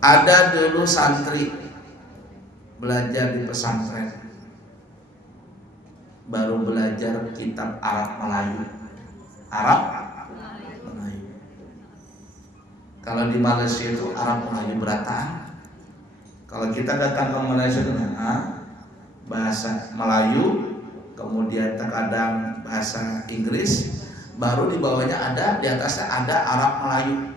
Ada dulu santri belajar di pesantren, baru belajar kitab Arab Melayu. Arab Melayu. Kalau di Malaysia itu Arab Melayu berataan. Kalau kita datang ke Malaysia itu bahasa Melayu, kemudian terkadang bahasa Inggris, baru di bawahnya ada, di atasnya ada Arab Melayu.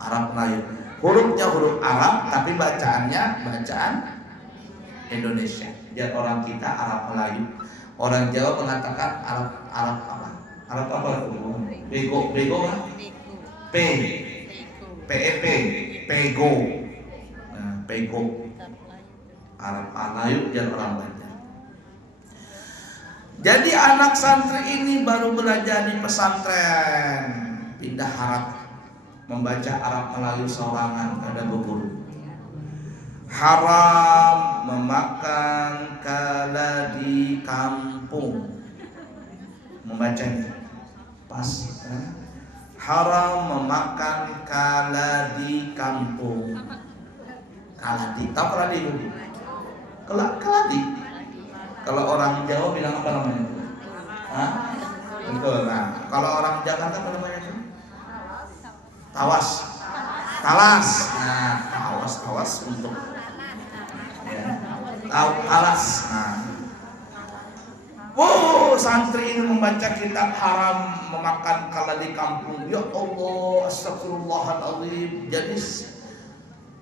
Arab Melayu. Hurufnya huruf Arab, tapi bacaannya bacaan Indonesia. Biar orang kita Arab Melayu. Orang Jawa mengatakan Arab apa? Arab apa itu? Bego kan? Pego. Nah, pego. Arab Melayu biar orang banyak. Jadi anak santri ini baru belajar di pesantren, pindah harap membaca Arab Melayu sorangan, ada guru. Haram memakan kala di kampung. Membacanya pas. Haram memakan kala di kampung. Kaladi, tahu kaladi dulu? Kaladi. Kalau orang Jawa bilang apa namanya? Hah? Betul. Nah, kalau orang Jakarta apa namanya itu? Tawas. Talas. Nah, tawas untuk talas. Nah. Santri ini membaca kitab haram memakan kala di kampung. Ya Allah, astagfirullahaladzim. Jadi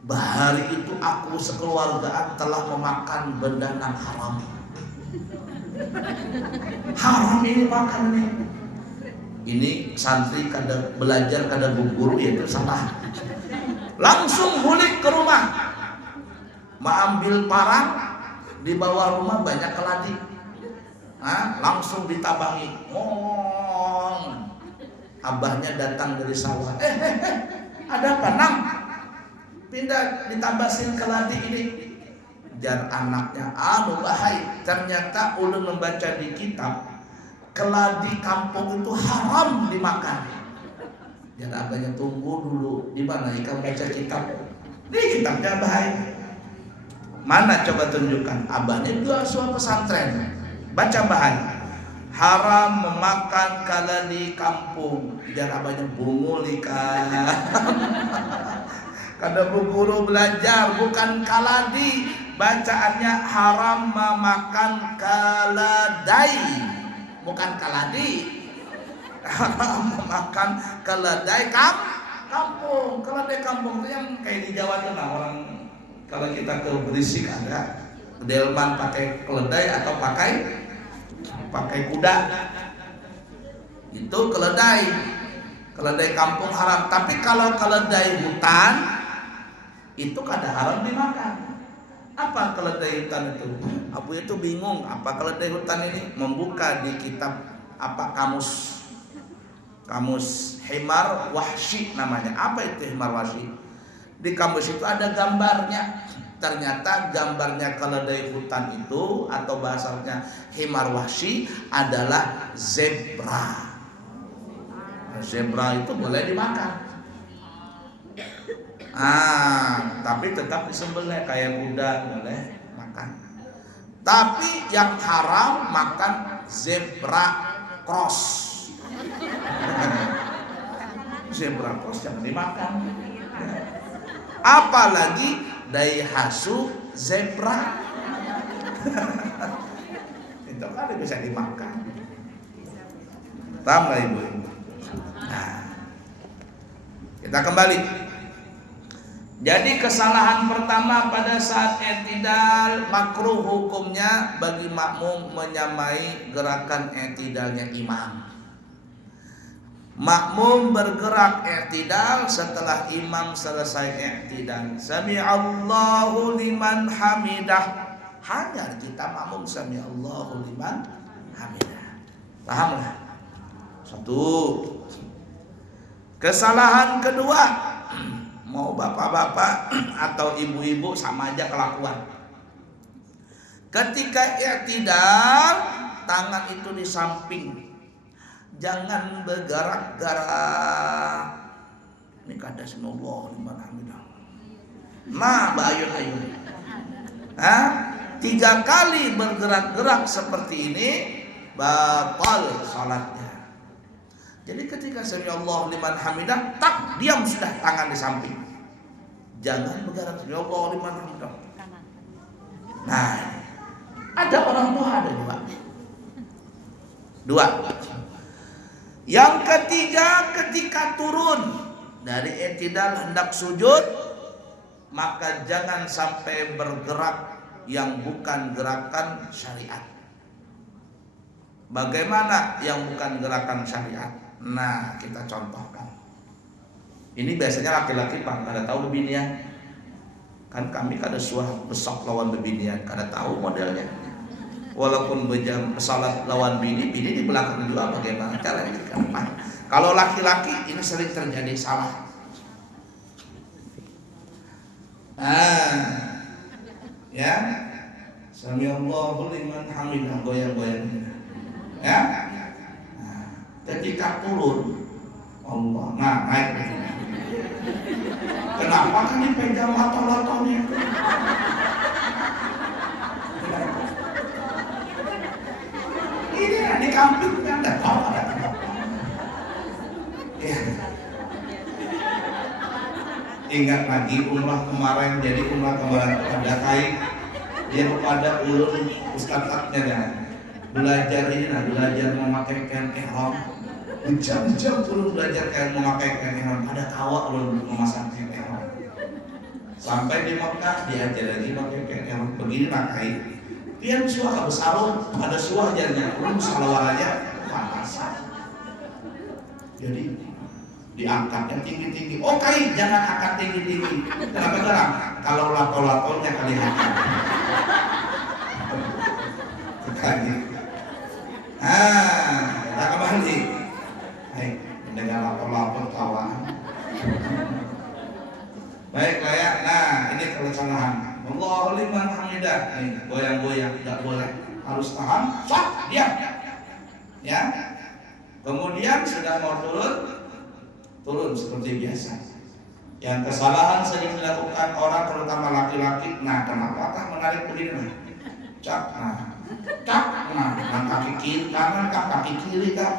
bahari itu aku sekeluargaan telah memakan benda yang haram. Haram ini makan nih. Ini santri kada belajar kada guru yaitu salah. Langsung balik ke rumah, mengambil parang, di bawah rumah banyak keladi. Langsung ditabangi. Abahnya datang dari sawah. Ada apa nang? Pindah ditabasin keladi ini. Jar anaknya, bahai. Ternyata ulun membaca di kitab keladi kampung itu haram dimakan. Jar abahnya, tunggu dulu. Di mana ikan baca kitab? Di kitabnya bahai. Mana coba tunjukkan? Abahnya dua suah pesantren. Baca bahai. Haram memakan kala di kampung. Jar abahnya, bungul ikan. Kada bu guru belajar, bukan kaladi. Bacaannya haram memakan keledai, bukan kaladi. Haram memakan keledai kampung. Keledai kampung itu yang kayak di Jawa Tengah. Orang kalau kita ke Berisik ada delman pakai keledai atau pakai kuda. Itu keledai kampung haram. Tapi kalau keledai hutan itu kada haram dimakan. Apa keledai hutan itu? Abu itu bingung apa keledai hutan ini. Membuka di kitab kamus himar wahsy namanya. Apa itu himar wahsy? Di kamus itu ada gambarnya. Ternyata gambarnya keledai hutan itu atau bahasanya himar wahsy adalah zebra. Zebra itu boleh dimakan. Tapi tetap disembelih kayak kuda boleh makan. Tapi yang haram makan zebra cross. Zebra cross jangan dimakan. Apalagi daihatsu zebra. Itu kan bisa dimakan. Paham gak ibu? Kita kembali. Jadi kesalahan pertama pada saat i'tidal makruh hukumnya bagi makmum menyamai gerakan i'tidalnya imam. Makmum bergerak i'tidal setelah imam selesai i'tidal. Sami'allahu liman hamidah. Hanya kita makmum sami'allahu liman hamidah. Pahamlah? Satu. Kesalahan kedua, mau bapak-bapak atau ibu-ibu sama aja kelakuan. Ketika i'tidal, tangan itu di samping. Jangan bergerak-gerak. Ini kada sami Allahu liman hamidah. Nah, bayun-ayun. 3 kali bergerak-gerak seperti ini batal salatnya. Jadi ketika sami Allahu liman hamidah, tak diam sudah, tangan di samping. Jangan bergerak sami Allahu liman hamidah. Nah, ada orang tua ada dua. Yang ketiga, ketika turun dari i'tidal hendak sujud, maka jangan sampai bergerak yang bukan gerakan syariat. Bagaimana yang bukan gerakan syariat? Nah, kita contohkan. Ini biasanya laki-laki Pak, kada tahu bebinian. Kan kami kada suah besok lawan bebinian, kada tahu modelnya. Walaupun bejam salat lawan bini di belakang juga bagaimana caranya di depan. Kalau laki-laki ini sering terjadi salah. Ya, sami Allahu liman hamidah, goyang-goyang. Ya, ketika turun Allah, naik begini. Kenapa kan dipegang lato-latonya? Ini di kampung kan ada tahu ada. Ya. Ingat lagi umrah kemarin, jadi umrah kemarin ada kai dia kepada ulun ustadznya dan belajar ini, belajar memakai kain ihram. Jam-jam ulun belajar memakai kain ihram, ada kawa ulun memasang kain ihram. Sampai di Mekah diajar lagi pakai kain ihram. Begini nakai. Pian suah besarung, ada suah jadinya ulun salawarannya panasan. Jadi diangkatnya tinggi-tinggi. Oh kai, jangan angkat tinggi-tinggi. Kenapa gerang? Kalau lato-latonya kelihatan. Kali. Kita kembali. Hai, dengan lato-lato kawan. Baik ya. Nah, ini kesalahan. Allahu liman hamidah. Nih, goyang-goyang tidak boleh. Harus tahan. Sah, diam. Ya. Kemudian sudah mau turun seperti biasa. Yang kesalahan sering dilakukan orang terutama laki-laki. Nah, kenapa menarik begini? Cak, kaki kiri kanan, kaki kiri cak,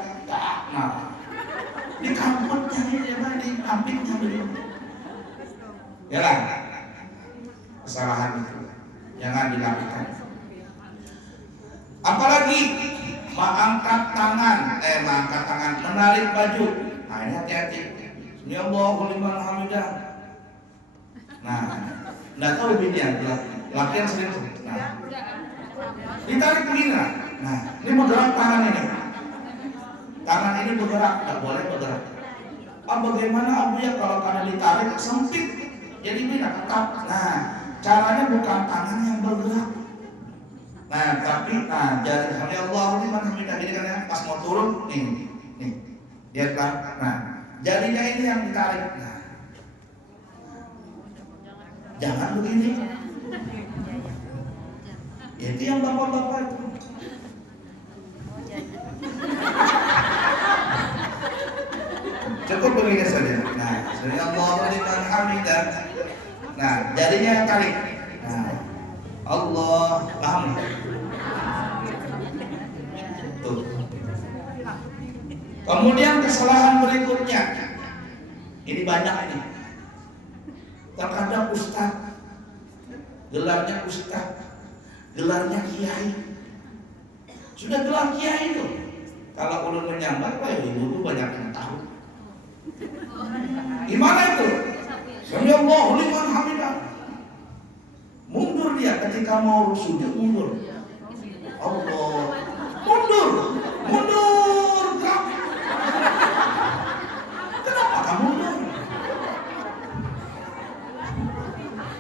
di kampungnya ini di kampingnya dulu. Ya lah, kesalahan itu jangan dilakukan. Apalagi mengangkat tangan, menarik baju. Nah, ini hati-hati. Ya Allahu liman hamidah. Nah, enggak tahu binian, laki yang sering. Nah, ditarik begini. Nah, ini bergerak tangan ini. Tangan ini bergerak, enggak boleh bergerak. Bagaimana Abu ya kalau karena ditarik sempit, jadi bina ketat. Nah, caranya bukan tangan yang bergerak. Nah, tapi jari ya Allahu liman hamidah ini kan ya, pas mau turun nih. Lihatlah. Nah, jarinya ini yang ditarik. Nah, jangan begini. Ya, itu yang bapak-bapak itu. Cukup begini saja. Nah, sami Allahu liman hamidah. Nah, jarinya yang tarik. Nah, Allah, paham? Tuh. Kemudian kesalahan berikutnya, ini banyak ini. Terkadang ustaz, gelarnya ustaz, gelarnya kiai. Sudah gelar kiai itu. Kalau ulun menyambar, ibu banyak yang tahu. Gimana itu? Sami Allahu liman hamidah. Mundur dia ketika mau sujud, mundur. Allah, mundur. Gerak. Kenapa kamu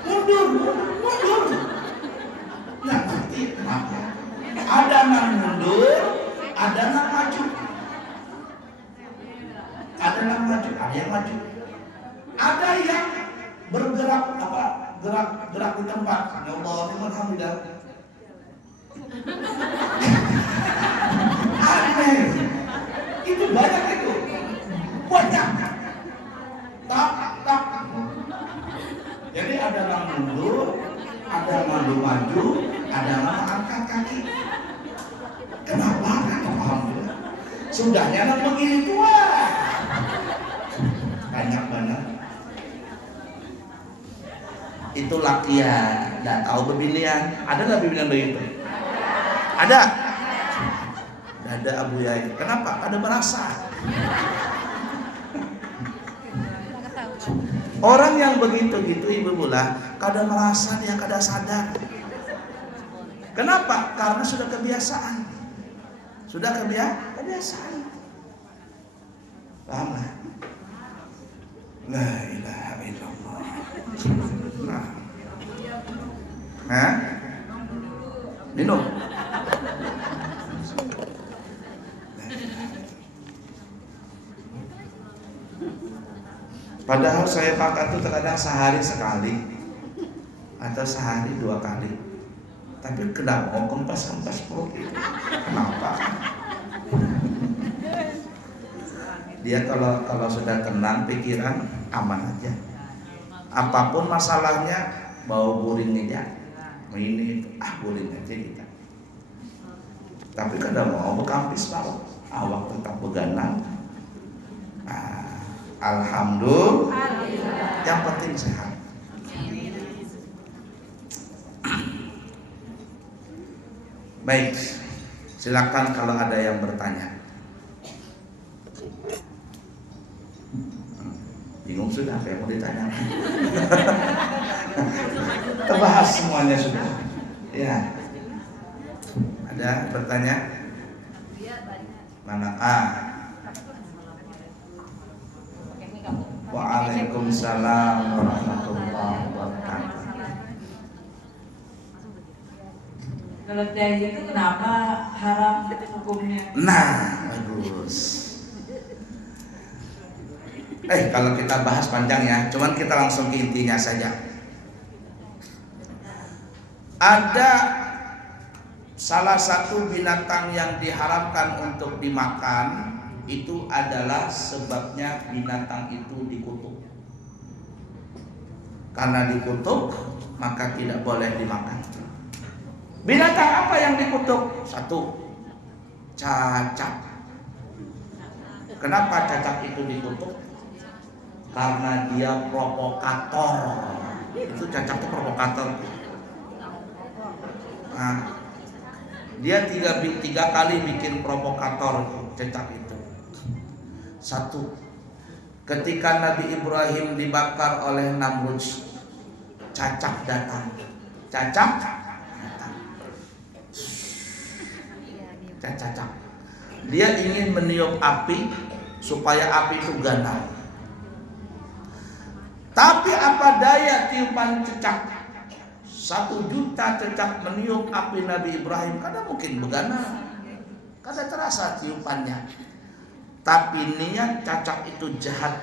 mundur? Mundur. Nggak ngerti kenapa. Ada yang mundur, ada yang maju. Ada yang maju. Ada yang bergerak gerak di tempat. Ya Allah, alhamdulillah. Aneh. Itu banyak itu. Banyak. Tak. Jadi ada yang mundur, ada yang maju, ada yang angkat kaki. Kenapa? Alhamdulillah. Sudahnya nang begini tua. Banyak banget. Itu lakian, nggak tahu bebilian. Ada nggak bebilian begitu? Ada. Ada Abu Yai. Kenapa? Ada merasa. Orang yang begitu gitu Ibu Bula, kada merasa dia kada sadar. Kenapa? Karena sudah kebiasaan. Sudah kebiasaan. Paham lah? La ilaha illallah. Nah. Minum. Padahal saya makan itu terkadang sehari sekali atau sehari 2 kali. Tapi kenapa mau kempas perut itu? Kenapa? Dia kalau sudah tenang pikiran aman aja. Apapun masalahnya bau guring aja. Ini guring aja kita. Tapi kadang mau bekampis kalau awak tetap beganang. Alhamdulillah. Yang penting sehat. Baik, silakan kalau ada yang bertanya. Bingung sudah apa yang mau ditanya? Terbahas semuanya sudah. Ya. Ada bertanya? Mana? Waalaikumsalam warahmatullahi wabarakatuh. Kalau dari itu kenapa haram hukumnya? Nah, bagus. Kalau kita bahas panjang ya, cuman kita langsung ke intinya saja. Ada salah satu binatang yang diharamkan untuk dimakan. Itu adalah sebabnya binatang itu dikutuk. Karena dikutuk maka tidak boleh dimakan. Binatang apa yang dikutuk? 1, cacak. Kenapa cacak itu dikutuk? Karena dia provokator. Itu cacak itu provokator. Nah, dia tiga kali bikin provokator cacak itu. 1, ketika Nabi Ibrahim dibakar oleh Namrud, cacak datang. Cacak. Dia ingin meniup api supaya api itu ganas. Tapi apa daya tiupan cacak? 1 juta cacak meniup api Nabi Ibrahim, kadang mungkin begana, kadang terasa tiupannya. Tapi niat cacak itu jahat,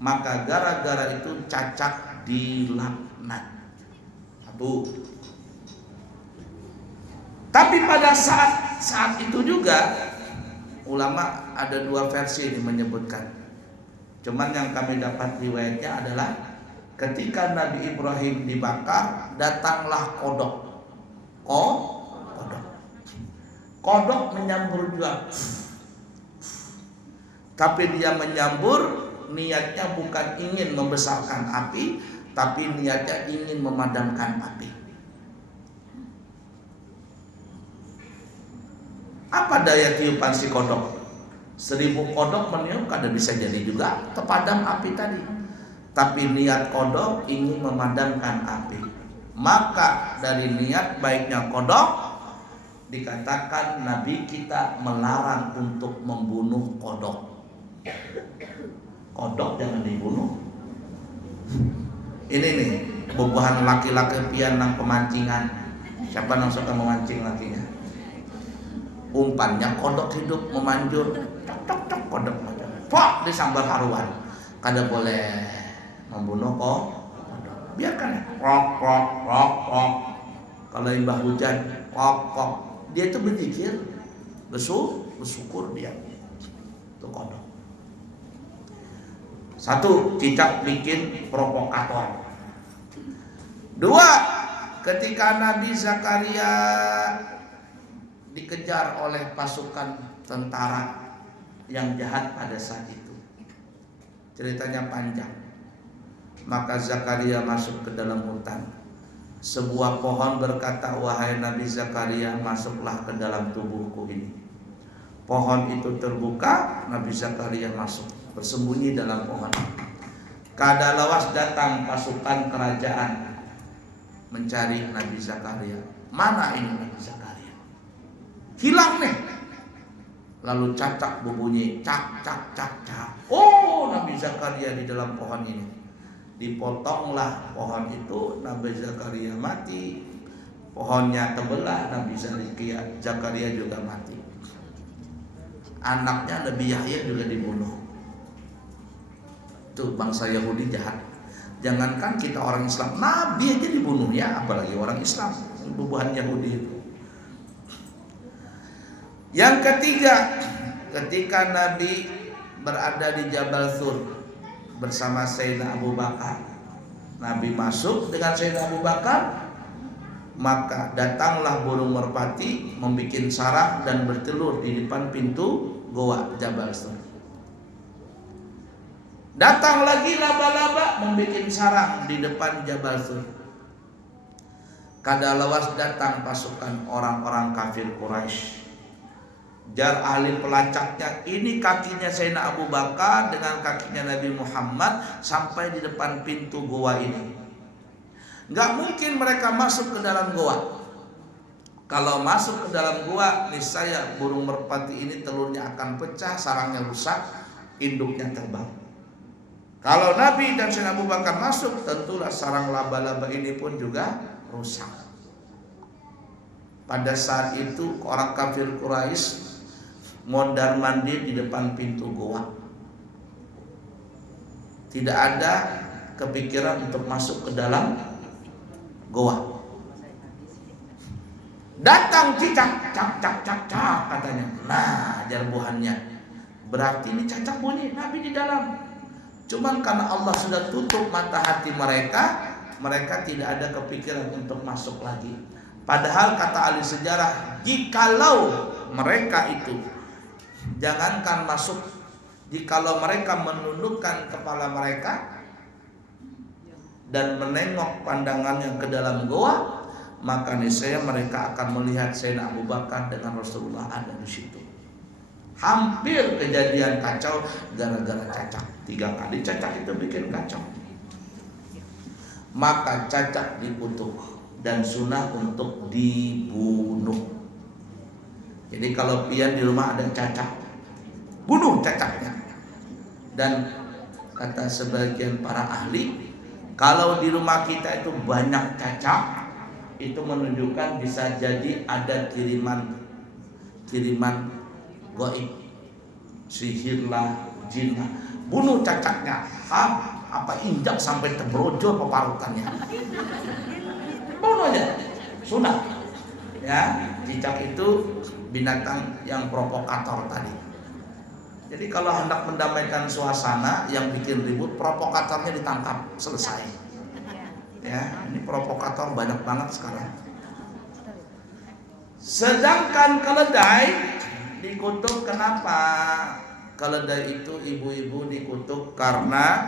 maka gara-gara itu cacak dilaknat. 1. Tapi pada saat itu juga ulama ada 2 versi ini menyebutkan. Cuman yang kami dapat riwayatnya adalah ketika Nabi Ibrahim dibakar, datanglah kodok. Kodok menyambur juga. Tapi dia menyambur, niatnya bukan ingin membesarkan api, tapi niatnya ingin memadamkan api. Apa daya tiupan si kodok? 1000 kodok meniup kada bisa jadi juga terpadam api tadi. Tapi niat kodok ingin memadamkan api. Maka dari niat baiknya kodok, dikatakan Nabi kita melarang untuk membunuh kodok. Kodok jangan dibunuh. Ini nih bubuhan laki-laki pian nang pemancingan. Siapa nang suka memancing lakinya? Umpannya kodok hidup memanjur, cok kodok macam. Pok disambar haruan. Kada boleh membunuh kodok. Biarkan rok. Kalau imbah hujan, kok. Dia itu berzikir, bersyukur dia. Itu kodok. Satu, cicak bikin provokator. Dua, ketika Nabi Zakaria dikejar oleh pasukan tentara yang jahat pada saat itu. Ceritanya panjang. Maka Zakaria masuk ke dalam hutan. Sebuah pohon berkata, "Wahai Nabi Zakaria, masuklah ke dalam tubuhku ini." Pohon itu terbuka, Nabi Zakaria masuk, bersembunyi dalam pohon. Kadalawas datang pasukan kerajaan mencari Nabi Zakaria. Mana ini Nabi Zakaria? Hilang nih. Lalu cacak berbunyi, cak cak cak cak. Oh, Nabi Zakaria di dalam pohon ini. Dipotonglah pohon itu, Nabi Zakaria mati. Pohonnya terbelah, Nabi Zakaria juga mati. Anaknya Nabi Yahya juga dibunuh. Itu bangsa Yahudi jahat. Jangankan kita orang Islam, Nabi aja dibunuh, ya apalagi orang Islam, bubuhan Yahudi itu. Yang ketiga, ketika Nabi berada di Jabal Thur bersama Sayyidina Abu Bakar, Nabi masuk dengan Sayyidina Abu Bakar, maka datanglah burung merpati membuat sarang dan bertelur di depan pintu goa Jabal Thur. Datang lagi laba-laba membuat sarang di depan Jabal Thur. Kadalawas datang pasukan orang-orang kafir Quraisy. Jar ahli pelacaknya, ini kakinya Sayyidina Abu Bakar dengan kakinya Nabi Muhammad sampai di depan pintu goa ini. Gak mungkin mereka masuk ke dalam goa. Kalau masuk ke dalam goa, niscaya burung merpati ini telurnya akan pecah, sarangnya rusak, induknya terbang. Kalau Nabi dan Sayyidina Abu Bakar masuk, tentulah sarang laba-laba ini pun juga rusak. Pada saat itu orang kafir Quraisy mondar-mandir di depan pintu goa. Tidak ada kepikiran untuk masuk ke dalam goa. Datang cicak, cak cak cak cak katanya. Nah, jarbuhannya. Berarti ini cacak bunyi Nabi di dalam. Cuman karena Allah sudah tutup mata hati mereka, mereka tidak ada kepikiran untuk masuk lagi. Padahal kata ahli sejarah, jikalau mereka itu jangankan masuk, jikalau mereka menundukkan kepala mereka dan menengok pandangannya ke dalam goa, maka niscaya mereka akan melihat Sayyidina Abu Bakar dengan Rasulullah ada di situ. Hampir kejadian kacau gara-gara cacak. 3 kali cacak itu bikin kacau. Maka cacak dikutuk dan sunnah untuk dibunuh. Jadi kalau pian di rumah ada cacak, bunuh cacaknya. Dan kata sebagian para ahli, kalau di rumah kita itu banyak cacak, itu menunjukkan bisa jadi ada kiriman gaib, sihirlah, jinlah. Bunuh cacaknya, apa injak sampai terbrojol peparutannya. Bunuh aja, sunnah. Ya, cicak itu binatang yang provokator tadi. Jadi kalau hendak mendamaikan suasana yang bikin ribut, provokatornya ditangkap, selesai. Ya, ini provokator banyak banget sekarang. Sedangkan keledai dikutuk, kenapa? Keledai itu ibu-ibu dikutuk karena